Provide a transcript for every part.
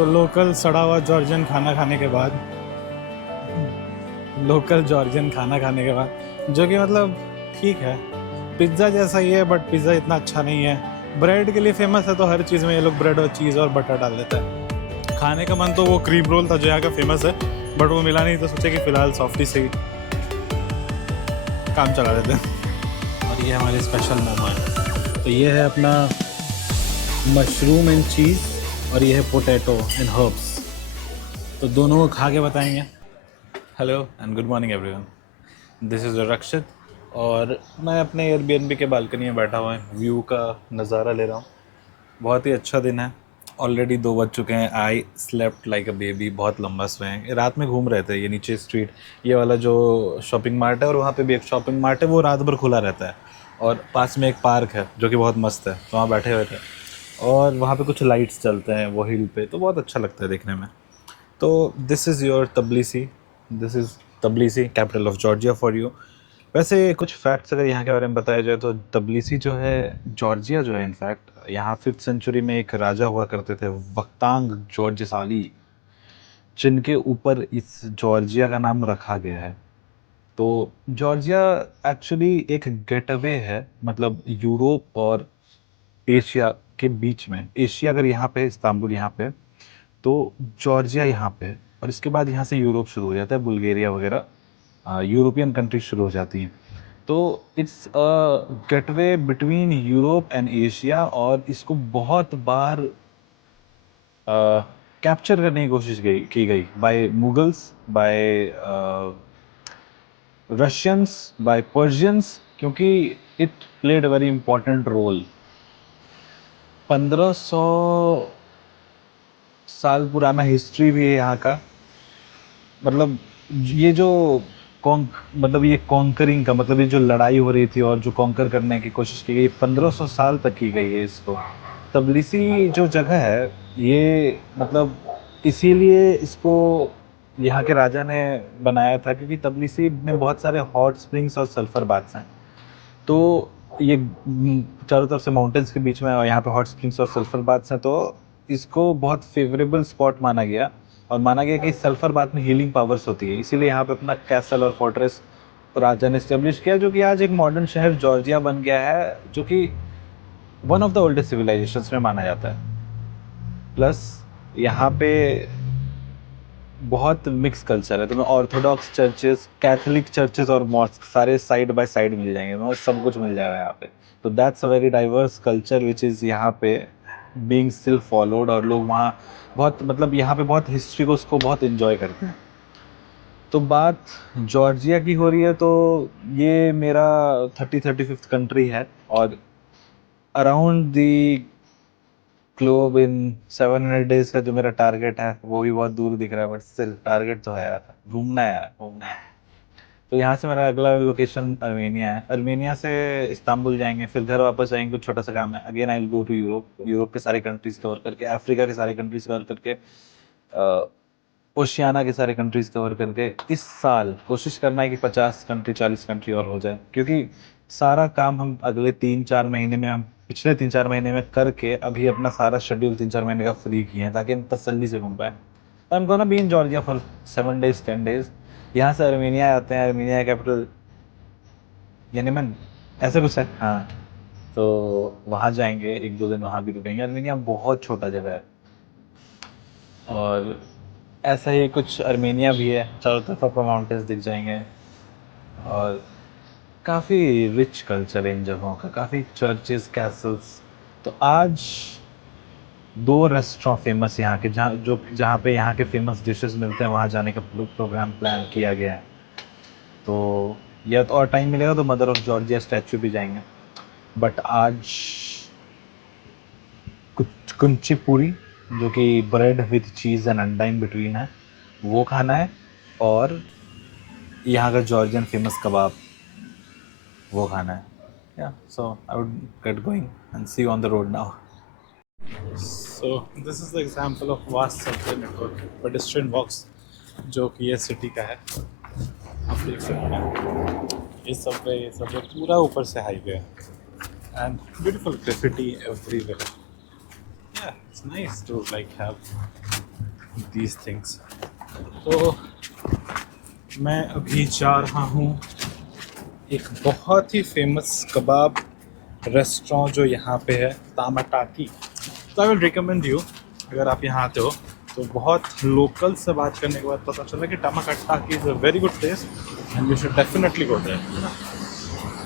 तो लोकल सड़ा हुआ जॉर्जियन खाना खाने के बाद लोकल जॉर्जियन खाना खाने के बाद जो कि मतलब ठीक है, पिज़्ज़ा जैसा ही है बट पिज़्ज़ा इतना अच्छा नहीं है। ब्रेड के लिए फेमस है तो हर चीज़ में ये लोग ब्रेड और चीज़ और बटर डाल देता है। खाने का मन तो वो क्रीम रोल था जो यहाँ का फेमस है, बट वो मिला नहीं तो सोचे कि फ़िलहाल सॉफ्टी से ही काम चला देते हैं। और ये हमारे स्पेशल मोमो है। तो ये है अपना मशरूम एंड चीज़ और ये है पोटैटो एंड हर्ब्स। तो दोनों को खा के बताएंगे। Hello and good morning everyone, this is Rakshit और मैं अपने एयरबीएनबी के बालकनी में बैठा हुआ हूँ, व्यू का नज़ारा ले रहा हूँ। बहुत ही अच्छा दिन है। ऑलरेडी 2 बज चुके हैं। I slept like a baby. बहुत लंबा सोए हैं। रात में घूम रहे थे। ये नीचे स्ट्रीट, ये वाला जो शॉपिंग मार्ट है और वहाँ पे भी एक शॉपिंग मार्ट है, वो रात भर खुला रहता है। और पास में एक पार्क है जो कि बहुत मस्त है, तो वहाँ बैठे हुए थे और वहाँ पे कुछ लाइट्स चलते हैं वो हिल पे, तो बहुत अच्छा लगता है देखने में। तो this is your तबलीसी, this is तबलीसी capital of Georgia for you. वैसे कुछ फैक्ट्स अगर यहाँ के बारे में बताया जाए तो तबलीसी जो है, जॉर्जिया जो है, इनफैक्ट यहाँ 5th सेंचुरी में एक राजा हुआ करते थे, वक्तांग जॉर्ज साली, जिनके ऊपर इस जॉर्जिया का नाम रखा गया है। तो जॉर्जिया एक्चुअली एक गेटअवे है, मतलब यूरोप और एशिया के बीच में। एशिया अगर यहाँ पे, इस्तांबुल यहाँ पे, तो जॉर्जिया यहाँ पे है। और इसके बाद यहाँ से यूरोप शुरू हो जाता है, बुल्गारिया वगैरह यूरोपियन कंट्रीज शुरू हो जाती हैं। तो it's a gateway between Europe and Asia, और इसको बहुत बार कैप्चर करने की कोशिश की गई by Mughals, by Russians, by Persians, क्योंकि it played a very important role. 1500 साल पुराना हिस्ट्री भी है यहाँ का। मतलब ये जो कॉन मतलब ये कॉन्करिंग का मतलब, ये जो लड़ाई हो रही थी और जो कॉन्कर करने की कोशिश की गई, 1500 साल तक की गई है इसको। तबलिसी जो जगह है ये, मतलब इसीलिए इसको यहाँ के राजा ने बनाया था क्योंकि तबलिसी में बहुत सारे हॉट स्प्रिंग्स और सल्फर बाथ्स हैं। तो ये चारों तरफ से माउंटेन्स के बीच में, और यहाँ पे हॉट स्प्रिंग्स और सल्फर बाथ्स हैं, तो इसको बहुत फेवरेबल स्पॉट माना गया। और माना गया कि सल्फर बाथ में हीलिंग पावर्स होती है, इसीलिए यहाँ पे अपना कैसल और फोर्ट्रेस राजा ने स्टेब्लिश किया, जो कि आज एक मॉडर्न शहर जॉर्जिया बन गया है, जो कि one of the oldest civilisations में माना जाता है। प्लस यहाँ पे बहुत मिक्स कल्चर है, तुम्हें ऑर्थोडॉक्स चर्चेस, कैथोलिक चर्चेस और मॉस्क सारे साइड बाय साइड मिल जाएंगे, मतलब सब कुछ मिल जाएगा यहाँ पे। तो that's a very diverse culture which is यहाँ पे बीइंग स्टिल फॉलोड, और लोग वहाँ बहुत, मतलब यहाँ पे बहुत हिस्ट्री को, उसको बहुत इन्जॉय करते हैं। तो बात जॉर्जिया की हो रही है, तो ये मेरा 35th कंट्री है, और around the globe in 700 days का जो मेरा टारगेट है वो भी बहुत दूर दिख रहा है, बट स्टिल टारगेट तो है यार, घूमना है यार, घूमना है। तो यहाँ से मेरा अगला लोकेशन अर्मेनिया है। अर्मेनिया से इस्तांबुल जाएंगे, फिर घर वापस आएंगे, कुछ छोटा सा काम है, again I will go to Europe. Europe के सारे कंट्रीज कवर करके, अफ्रीका के सारे कंट्रीज कवर करके, ओशियाना के सारे कंट्रीज कवर करके, इस साल कोशिश करना है कि 50 कंट्री, 40 कंट्री और हो जाए, क्योंकि सारा काम हम अगले 3-4 महीने में, हम पिछले 3-4 महीने में करके अभी अपना सारा शेड्यूल 3-4 महीने का फ्री किए हैं, ताकि हम तसल्ली से घूम पाए। I am gonna be in Georgia for 7 days 10 days। यहाँ से अर्मेनिया आते हैं, अर्मेनिया कैपिटल यनिमन, ऐसा कुछ है, हाँ। तो वहाँ जाएंगे, 1-2 दिन वहाँ भी रुकेंगे। अर्मेनिया बहुत छोटा जगह है, और ऐसा ही कुछ अर्मेनिया भी है, चारों तरफ आपको माउंटेन्स दिख जाएंगे, और काफ़ी रिच कल्चर है इन जगहों का, काफ़ी चर्चेस, कैसल्स। तो आज 2 रेस्टोरेंट फेमस यहाँ के, जहाँ पे यहाँ के फेमस डिशेस मिलते हैं, वहाँ जाने का प्रोग्राम प्लान किया गया है। तो या तो और टाइम मिलेगा तो मदर ऑफ जॉर्जिया स्टैचू भी जाएंगे, बट आज कुछ कुंची पूरी, जो कि ब्रेड विद चीज़ एंड अंडा इन बिटवीन है, वो खाना है। और यहाँ का जॉर्जियन फेमस कबाब, वो खाना है। Yeah so I would get going and see you on the road now. So this is the example of vast subway network, pedestrian walks, जो कि ये सिटी का है। आप देख सकते हैं ये सबवे पूरा ऊपर से हाईवे है, and beautiful graffiti everywhere. Yeah, it's nice to like have these things. तो मैं अभी जा रहा हूँ एक बहुत ही फेमस कबाब रेस्टोरेंट जो यहाँ पे है, तामाटाकी। तो आई विल रिकमेंड यू, अगर आप यहाँ आते हो तो बहुत लोकल से बात करने के बाद पता चला कि तामाटाकी is a very good place and you should definitely go there.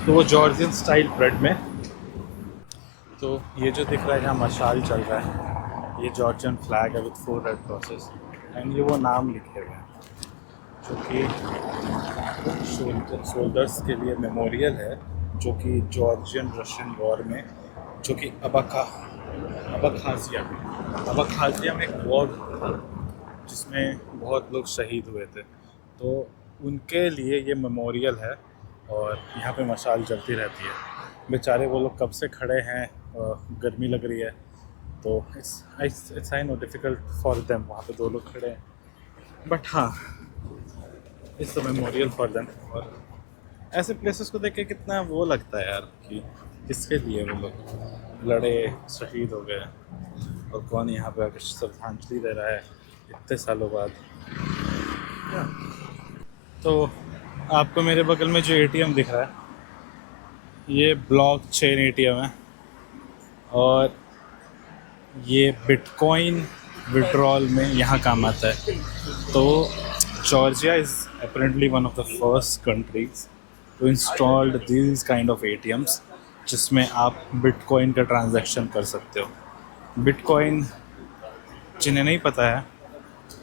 तो वो जॉर्जियन स्टाइल ब्रेड में, तो ये जो दिख रहा है यहाँ मशाल चल रहा है, ये जॉर्जियन फ्लैग है विद 4 रेड क्रॉसेस एंड ये वो नाम लिखे हुए हैं जो कि सोल्जर्स के लिए मेमोरियल है, जो कि जॉर्जियन रशियन वॉर में, जो कि अबाखाजिया में एक वॉर था जिसमें बहुत लोग शहीद हुए थे, तो उनके लिए ये मेमोरियल है और यहाँ पे मशाल जलती रहती है। बेचारे वो लोग कब से खड़े हैं, गर्मी लग रही है, तो it's I know difficult for them, वहाँ पे 2 लोग खड़े हैं, बट हाँ it's a memorial for them. और ऐसे प्लेसेस को देख के कितना वो लगता है यार कि किसके लिए वो लोग लड़े, शहीद हो गए, और कौन यहाँ पे आकर श्रद्धांजलि दे रहा है इतने सालों बाद। तो आपको मेरे बगल में जो एटीएम दिख रहा है, ये ब्लॉकचेन एटीएम है और ये बिटकॉइन विड्रॉल में यहाँ काम आता है। तो Georgia is apparently one of the first countries to install these kind of ATMs जिसमें आप बिटकॉइन का ट्रांजैक्शन कर सकते हो। बिटकॉइन जिन्हें नहीं पता है,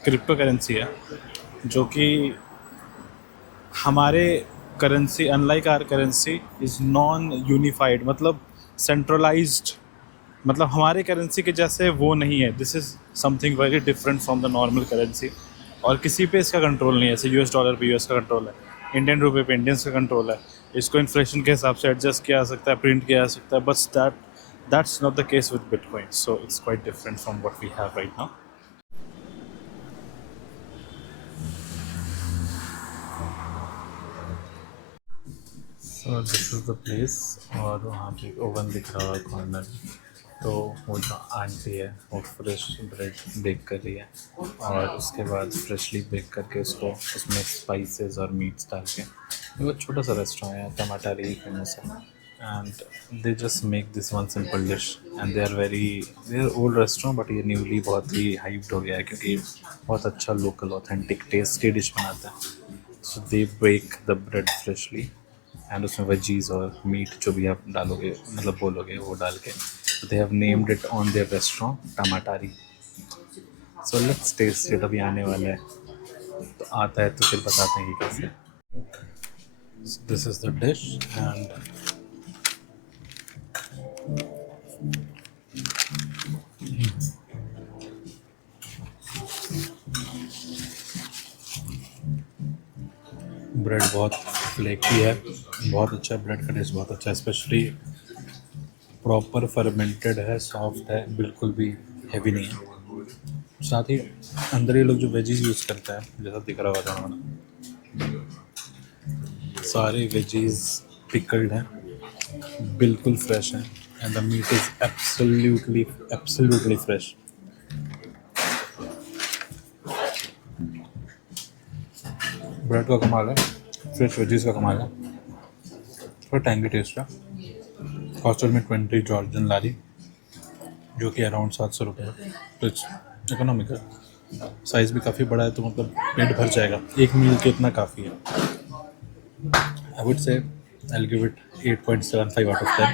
क्रिप्टो करेंसी है जो कि हमारे currency, unlike our currency is non unified, मतलब सेंट्रलाइज्ड, मतलब हमारे करेंसी के जैसे वो नहीं है। This is something very different from the normal currency, और किसी पे इसका कंट्रोल नहीं है। जैसे US डॉलर पे US का कंट्रोल है, इंडियन रुपये पे इंडियंस का कंट्रोल है, इसको इन्फ्लेशन के हिसाब से एडजस्ट किया जा सकता है, प्रिंट किया जा सकता है, but that's not the case with bitcoin, so it's quite different from what we have right now. So this is the place, और वहाँ पे एक ओवन दिख रहा है कॉर्नर, तो वो जो आंटी है वो फ्रेश ब्रेड बेक कर रही है, और उसके बाद फ्रेशली बेक करके उसको उसमें स्पाइसेस और मीट्स डाल के, वो छोटा सा रेस्टोरेंट है, टमाटारी फेमस है, and they just make this one simple dish and they are old restaurant, but ये न्यूली बहुत ही हाइप्ड हो गया है क्योंकि बहुत अच्छा लोकल ऑथेंटिक टेस्टी डिश बनाता है। So they bake the bread freshly and उसमें वेजीज और मीट जो भी आप डालोगे, मतलब बोलोगे, वो डाल के, they have named it on their restaurant Tamatari. So let's taste it, अभी आने वाला है, तो आता है तो फिर बताते हैं कि कैसे। So this is the dish and bread बहुत फ्लेकी है, बहुत अच्छा ब्रेड का टेस्ट बहुत अच्छा है, स्पेशली प्रॉपर फर्मेंटेड है, सॉफ्ट है, बिल्कुल भी हैवी नहीं है। साथ ही अंदर ये लोग जो वेजीज यूज़ करता है, जैसा दिख रहा होगा हमारा, सारे वेजीज पिकल्ड हैं, बिल्कुल फ्रेश हैं, and the meat is absolutely fresh. Bread का कमाल है, फ्रेश वेजीज का कमाल है, थोड़ा टैंगी टेस्ट है। हॉस्टल में 20 जॉर्जियन लारी, जो कि अराउंड 700 रुपये है, तो इट्स इकोनॉमिकल। साइज़ भी काफ़ी बड़ा है, तो मतलब पेट भर जाएगा, एक मील के इतना काफ़ी है। I would say I will give it 8.75 out of 10।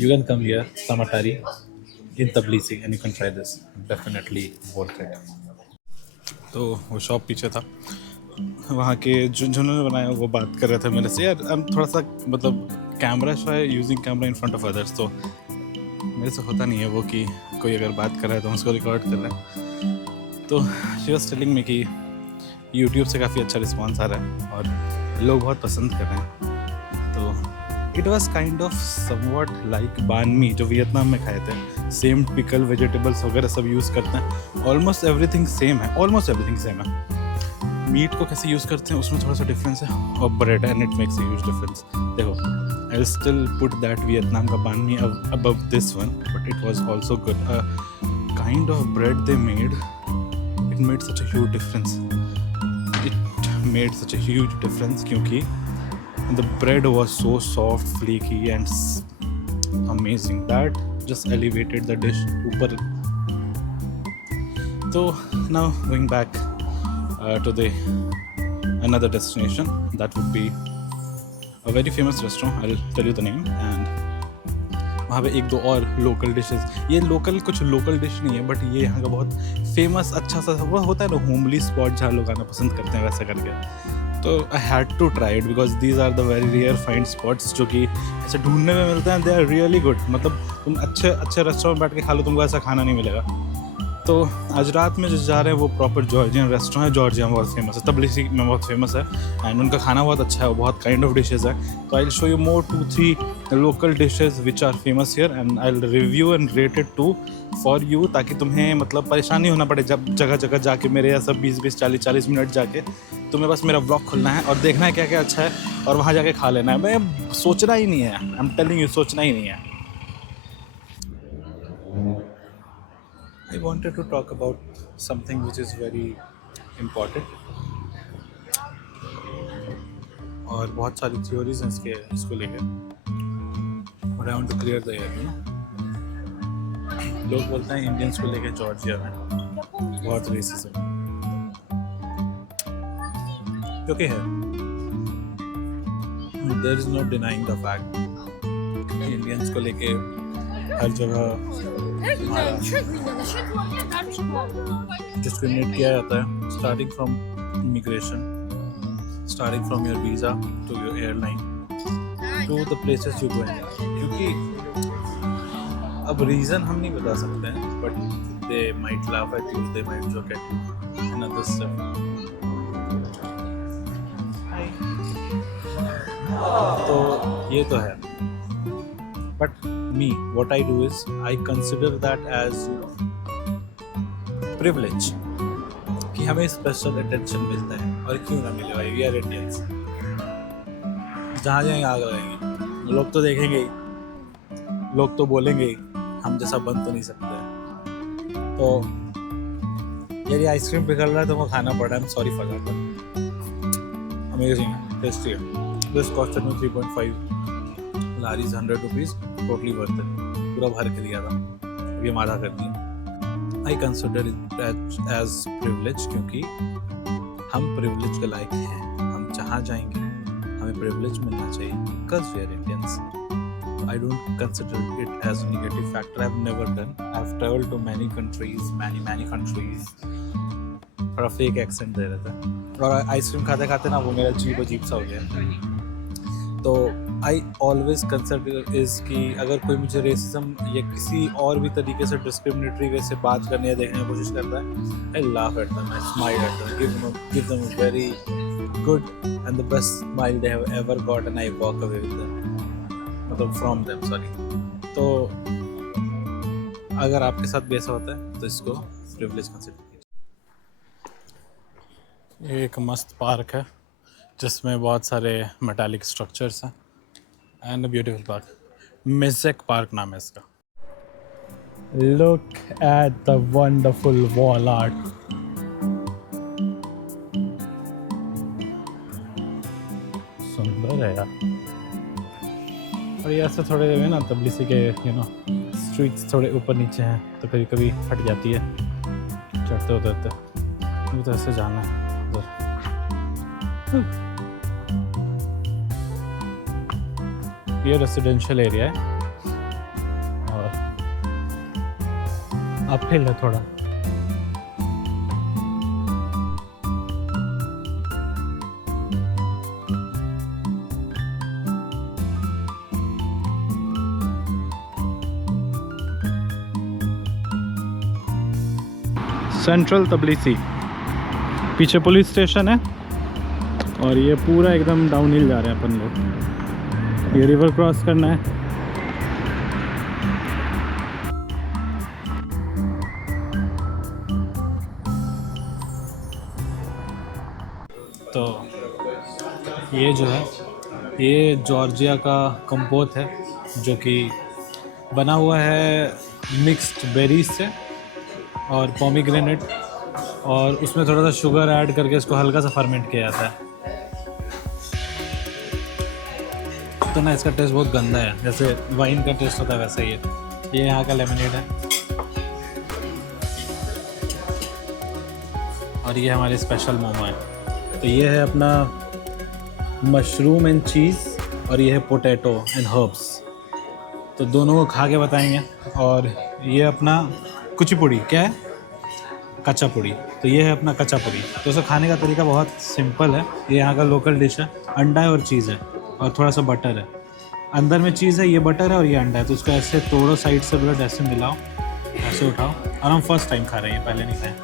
You can come here Tamatari in Tbilisi and you can try this, definitely worth it। तो वो शॉप पीछे था, वहाँ के जिन्होंने बनाया वो बात कर रहे थे मेरे से, यार अब थोड़ा सा मतलब camera shy using camera in front of others, तो मेरे से होता नहीं है वो कि कोई अगर बात कर रहा है तो हम उसको रिकॉर्ड कर रहे हैं। तो शी वाज टेलिंग मी कि यूट्यूब से काफ़ी अच्छा रिस्पांस आ रहा है और लोग बहुत पसंद कर रहे हैं। तो it was kind of somewhat like बान मी जो वियतनाम में खाए थे, सेम पिकल वेजिटेबल्स वगैरह सब यूज़ करते हैं, ऑलमोस्ट एवरीथिंग सेम है। मीट को कैसे यूज़ करते हैं उसमें थोड़ा सा डिफरेंस है, और bread and it makes a huge difference. देखो, I will still put that Vietnam का banh mi above this one, but it was also good. Kind of bread they made, it made such a huge difference. It made such a huge difference क्योंकि the bread was so soft, flaky and amazing. That just elevated the dish ऊपर. So now going back to the another destination, that would be a very famous restaurant. I'll tell you the name. And वहाँ पे एक दो और local dishes, ये local कुछ local dish नहीं है बट ये यहाँ का बहुत फेमस अच्छा सा वो होता है ना होमली स्पॉट जहाँ लोग आना पसंद करते हैं वैसा करके. तो I had to try it because these are the very rare find spots जो कि ऐसे ढूंढने में मिलते हैं. They are really good. मतलब तुम अच्छे अच्छे रेस्टोरेंट में बैठ के खा लो तुमको ऐसा खाना नहीं मिलेगा. तो आज रात में जो जा रहे हैं वो प्रॉपर जॉर्जियन रेस्टोरेंट है. जॉर्जिया में बहुत फेमस है, तबलिसी में बहुत फेमस है एंड उनका खाना बहुत अच्छा है. वो बहुत काइंड ऑफ डिशेज़ है. तो I will show you more 2-3 local dishes which are famous here and I will review and rate it to for you, ताकि तुम्हें मतलब परेशान नहीं होना पड़े जब जगह जगह जाके मेरे या सब 20-20 40-40 मिनट जाके. तुम्हें बस मेरा ब्लॉग खोलना है और देखना है क्या क्या अच्छा है और वहाँ जाके खा लेना है. मैं सोचना ही नहीं है. आई एम टेलिंग यू, सोचना ही नहीं है. I wanted to talk about something which is very important. और बहुत सारी theories हैं इसको लेकर. But I want to clear the air. लोग बोलते हैं इंडियंस को लेकर जॉर्जिया में बहुत रेसिज्म, क्योंकि है. There is no denying the fact Indians को लेके हर जगह डिस्क्रिमिनेट किया जाता है. Starting from immigration, starting from your visa to your airline to the places you going. क्योंकि अब रीज़न हम नहीं बता सकते हैं but they might laugh at you, they might joke at you and other stuff. तो ये तो है. But me, what I do is I consider that as privilege कि हमें स्पेशल अटेंशन मिलता है. और क्यों ना मिले भाई, we are Indians. जहाँ जाएंगे आग लगाएंगे. लोग तो देखेंगे ही, लोग तो बोलेंगे ही, हम जैसा बन तो नहीं सकते. तो यदि आइसक्रीम पिघल रहा है तो वो खाना पड़ रहा है. I'm sorry for that. Amazing है, tasty है. This costed me 3.5 लारीज 100 rupees. Totally worth it. पूरा भर के दिया था, अभी हम आधा कर दिया. I consider it as privilege क्योंकि हम प्रिविलेज के लायक हैं. हम जहाँ जाएंगे हमें प्रिविलेज मिलना चाहिए because we are Indians. I don't consider it as a negative factor. I have never done. I have travelled to many countries, many countries. थोड़ा फेक एक्सेंट दे रहा था और आइसक्रीम खाते खाते ना वो मेरा अजीब सा हो गया. तो आई ऑलवेज कंसिडर इज़ कि अगर कोई मुझे रेसिज्म या किसी और भी तरीके से डिस्क्रिमिनेटरी वे से बात करने या देखने की कोशिश करता है, आई laugh at them, I smile at them, give them a very good and the best smile they have ever got and I walk away with them, मतलब फ्रॉम देम. सॉरी. तो अगर आपके साथ भी ऐसा होता है तो इसको प्रिविलेज कंसिडर कीजिए. एक मस्त पार्क है जिसमें बहुत सारे मेटालिक स्ट्रक्चर्स हैं एंड अ ब्यूटीफुल पार्क. मिज़ेक पार्क नाम है इसका. Look at the wonderful wall art. सुंदर है यार. और ये ऐसे थोड़े जो है ना तबलीसी के स्ट्रीट्स थोड़े ऊपर नीचे हैं तो कभी कभी फट जाती है चढ़ते उतरते. मुझे तो ऐसे जाना है उधर. ये रेसिडेंशियल एरिया है और अपहिल है थोड़ा. सेंट्रल तबलीसी, पीछे पुलिस स्टेशन है और ये पूरा एकदम डाउन हिल जा रहे हैं अपन लोग. ये रिवर क्रॉस करना है. तो ये जो है ये जॉर्जिया का कंपोत है जो कि बना हुआ है मिक्स्ड बेरीज से और पोमीग्रेनेट और उसमें थोड़ा सा शुगर ऐड करके इसको हल्का सा फर्मेंट किया जाता है। तो ना इसका टेस्ट बहुत गंदा है, जैसे वाइन का टेस्ट होता है वैसे ही है। ये यहाँ का लेमनेड है और ये हमारे स्पेशल मोमो है। तो ये है अपना मशरूम एंड चीज़ और ये है पोटैटो एंड हर्ब्स। तो दोनों को खा के बताएंगे। और ये अपना कुचिपुड़ी क्या है, कच्चा पुड़ी। तो ये है अपना कच्चा पुड़ी। तो उसको खाने का तरीका बहुत सिंपल है। ये यहाँ का लोकल डिश है। अंडा है और चीज़ है और थोड़ा सा बटर है। अंदर में चीज़ है, ये बटर है और ये अंडा है। तो उसको ऐसे तोड़ो साइड से, ब्रेड ऐसे मिलाओ, ऐसे उठाओ। और हम फर्स्ट टाइम खा रहे हैं, पहले नहीं खाए।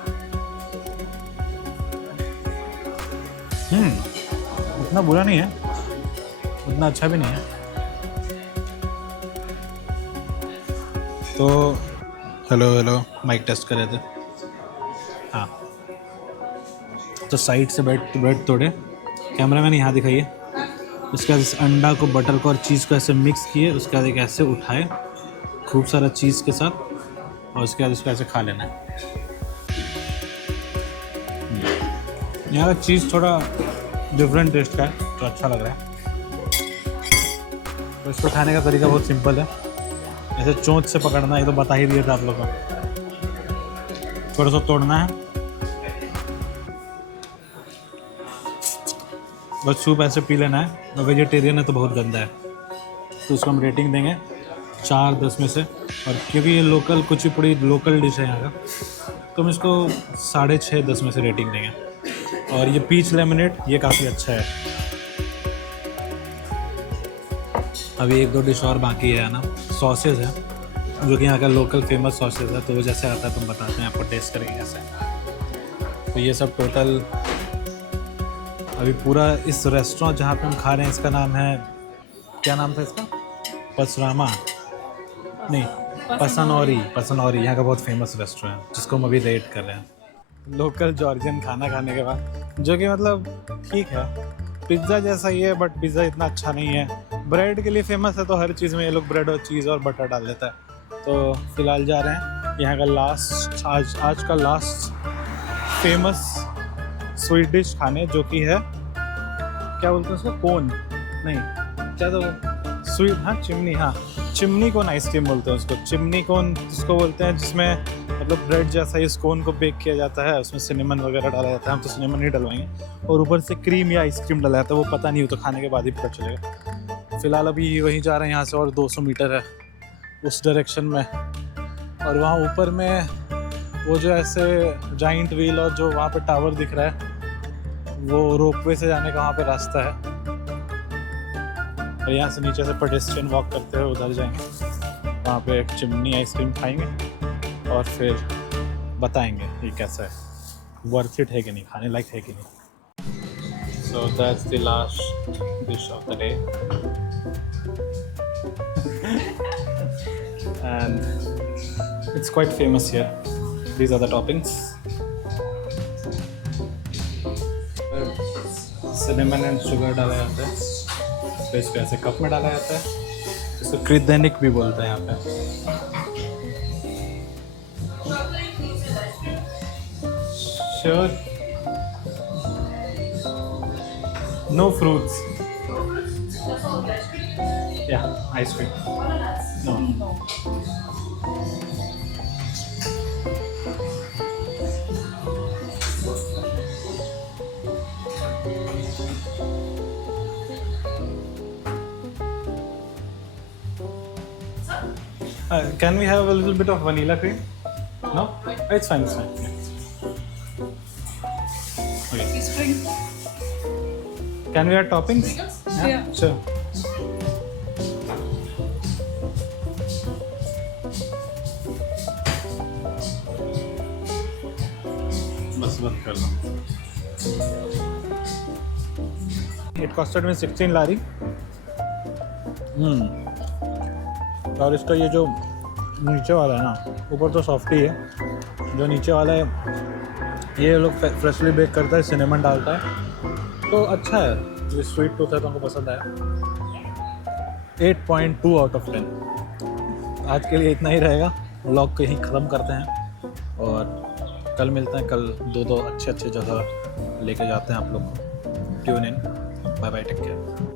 उतना बुरा नहीं है, उतना अच्छा भी नहीं है। तो हेलो माइक टेस्ट कर रहे थे। हाँ, तो साइड से ब्रेड तोड़े, कैमरामैन यहाँ दिखाइए। उसके बाद इस अंडा को, बटर को और चीज़ को ऐसे मिक्स किए। उसके बाद एक ऐसे उठाए खूब सारा चीज़ के साथ, और उसके बाद इसको ऐसे खा लेना है। यहाँ का चीज़ थोड़ा डिफरेंट टेस्ट का है, तो अच्छा लग रहा है। तो इसको खाने का तरीका बहुत सिंपल है। ऐसे चोंच से पकड़ना, ये तो बता ही दिया था आप लोगों को। थोड़ा सा तोड़ना है, बस सूप ऐसे पी लेना है। और वेजिटेरियन है तो बहुत गंदा है, तो उसको हम रेटिंग देंगे 4-10 में से। और क्योंकि ये लोकल कुचिपुड़ी लोकल डिश है यहाँ का, तो हम इसको 6.5-10 में से रेटिंग देंगे। और ये पीच लेमनेड, ये काफ़ी अच्छा है। अभी 1-2 डिश और बाकी है ना। सॉसेज है जो कि यहाँ का लोकल फेमस सॉसेज है, तो वो जैसे आता है तुम बताते हैं आपको, टेस्ट करेंगे कैसे। तो ये सब टोटल अभी पूरा इस रेस्टोरेंट जहाँ पे हम खा रहे हैं, इसका नाम है, क्या नाम था इसका, पसरामा नहीं पसनौरी। यहाँ का बहुत फेमस रेस्टोरेंट, जिसको हम अभी रेट कर रहे हैं। लोकल जॉर्जियन खाना खाने के बाद, जो कि मतलब ठीक है, पिज़्ज़ा जैसा ही है, बट पिज़्ज़ा इतना अच्छा नहीं है। ब्रेड के लिए फेमस है, तो हर चीज़ में ये लोग ब्रेड और चीज़ और बटर डाल देता है। तो फिलहाल जा रहे हैं यहाँ का आज का लास्ट फेमस स्वीट डिश खाने, जो कि है, क्या बोलते हैं उसको, कोन नहीं, क्या तो स्वीट, हाँ चिमनी, हाँ चिमनी कोन आइसक्रीम बोलते हैं उसको। चिमनी कोन जिसको बोलते हैं, जिसमें मतलब ब्रेड जैसा इस कोन को बेक किया जाता है, उसमें सिनेमन वगैरह डाला जाता है। हम तो सिनेमन नहीं डलवाएंगे, और ऊपर से क्रीम या आइसक्रीम डाला जाता है, वो पता नहीं हो, तो खाने के बाद ही पता चलेगा। फ़िलहाल अभी वहीं जा रहे हैं, यहाँ से और 200 मीटर है उस डायरेक्शन में। और वहाँ ऊपर में वो जो ऐसे जाइंट व्हील और जो वहाँ पे टावर दिख रहा है, वो रोपवे से जाने का वहाँ पे रास्ता है। और यहाँ से नीचे से पेडेस्ट्रियन वॉक करते हुए उधर जाएंगे, वहाँ पे एक चिमनी आइसक्रीम खाएंगे और फिर बताएंगे ये कैसा है, वर्थ इट है कि नहीं, खाने लायक है कि नहीं। So that's the last dish of the day and it's quite famous here. These are the toppings. Cinnamon and sugar डाला जाता है, तो इसको ऐसे कप में डाला जाता है। इसको कृदनिक भी बोलते हैं यहाँ पे। Sure. No fruits. Yeah, ice cream. No. Can we have a little bit of vanilla cream? No? It's fine, it's fine. Okay. Can we add toppings? Yeah. Sure. बस बंद कर लो। It costed me 16 lari. और इसका ये जो नीचे वाला है ना, ऊपर तो सॉफ्ट ही है, जो नीचे वाला है ये लोग फ्रेशली बेक करता है, सिनेमन डालता है, तो अच्छा है। जो स्वीट टूथ है तो हमको पसंद आया। 8.2 आउट ऑफ 10। आज के लिए इतना ही रहेगा, व्लॉग को यहीं ख़त्म करते हैं और कल मिलते हैं, कल दो अच्छे अच्छे जगह लेके जाते हैं आप लोग को। Tune in, bye bye, take care.